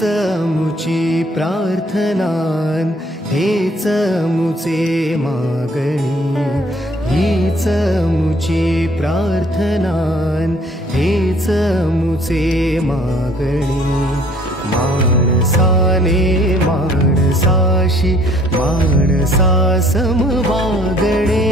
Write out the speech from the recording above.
हीच मुची प्रार्थनान, हेच मुचे मागणी, हीच मुची प्रार्थनान, हेच मुचे मागणी। माणसाने माणसाशी माणसासम वागणे,